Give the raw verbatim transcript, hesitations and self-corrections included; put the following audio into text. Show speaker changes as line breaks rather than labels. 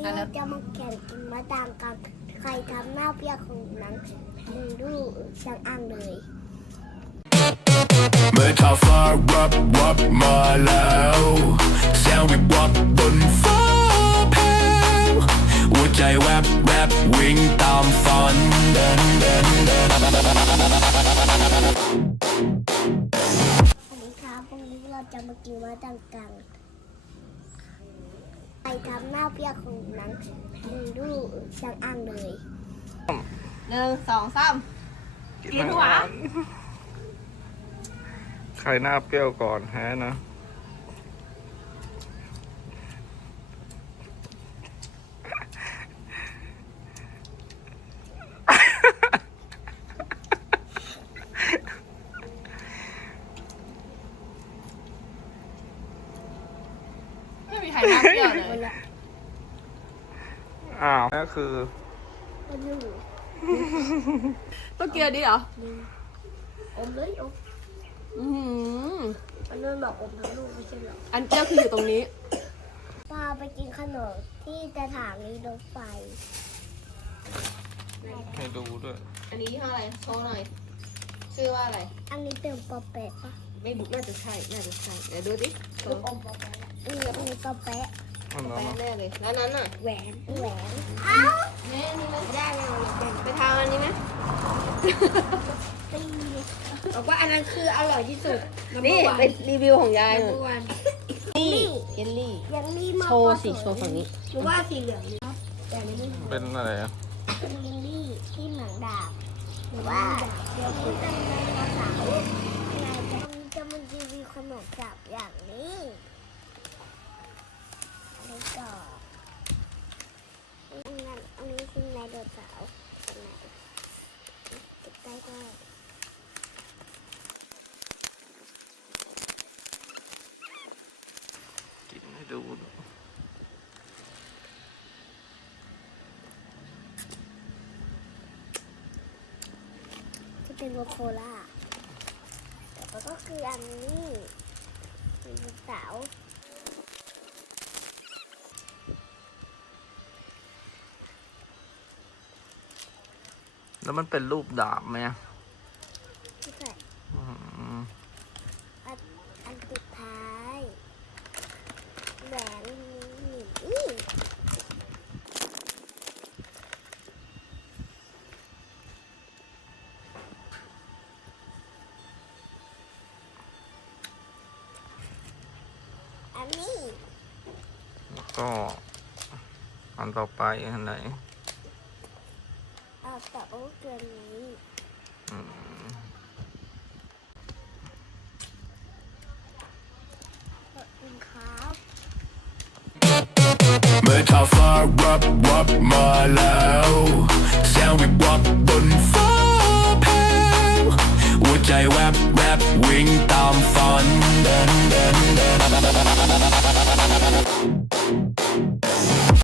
เราจะมาแข่งกินมะดังกันใครทำหน้าเปรี้ยวของนั้นมึงดูช่างอ่างเลย
เมื่อท้าฟ้ารับรับมาแล้วแสงวิบวับบนฟ้าแผ่วหัวใจแวบแวบวิ่งตามฝันเดินเดินเดิน
วันนี้ครับวันนี้เราจะมากินมะดังกันใครทำหน้าเปรี้ยวของนั้นมึงดูช่างอ่างเลย
หนึ่งสองสามกินหัว
ใครหน้าเปรี้ยวก่อนแพ้นะ
ไม่มีใครหน้าเปรี้ยวเลย
อ้าวนั่นคือ
ก็อยู่
ต้องเกียร์ดีเหรอ
อมเลยอม
อือ
อันนั้นบอกอมทั้งลูกไม่ใช่หรอ
อันเปรี้ยวคืออยู่ตรงนี้
พาไปกินขนมที่สถานีรถไฟ
ให้ดูด้วย
อันนี้ยี่ห้ออะไรโชว์หน่อยชื่อว่าอะไร
อันนี้เป็นปอเป๊ะปะ
ไม่บุกน่าจะใช่น่าจะใช่เดี๋ยวดูดิโชว์
อมปอเป๊ะอันนี้อันนี้ปอเป๊ะ
อันนั้น
แน่เลยแล้วนั้นน่ะ
แหวนแหวนเอ้า
แน่นี่นะ
ได้เลย
ไปทางอันนี้ไหม
ตี
บอกว่าอันนั้นคืออร่อยที่สุดนี่เป็นรีวิวของยายหน่อยนี่เยลลี่
ยังมีมา
โชว์สิโชว์ฝั่งนี้
หรือว่าสีเหลืองแต่ไม่ได้
เป็นอะไรอ่ะ
เป็นลิลลี่ที่หนังดาบหรือว่าเดี๋ยวคุณจะมีภาษาอะไรจะจะมันรีวิวขนมจับอย่างนี้อะไรก่อนอันนั้นอันนี้คือไดโนเสาร์ตรงไหนติดได้ก็
กินให้ดู
ที่เป็นโมโคล่าแต่ก็คืออันนี้ไดโนเสาร์
แล้วมันเป็นรูปดาบไหมอ่ะ
ที่ใส่อันอันสุดท้ายแหวนนี่อันนี้
แล้วก็อันต่อไปอันไหน
เอาแต่โอ้เกินนี้ขอบคุณครับ
เมื่อท้าฟ้ารับรับมาแล้วแสงวิบวับบนฟ้าแผ่วหัวใจแวบแวบวิ่งตามฝันเดินเดินเดิน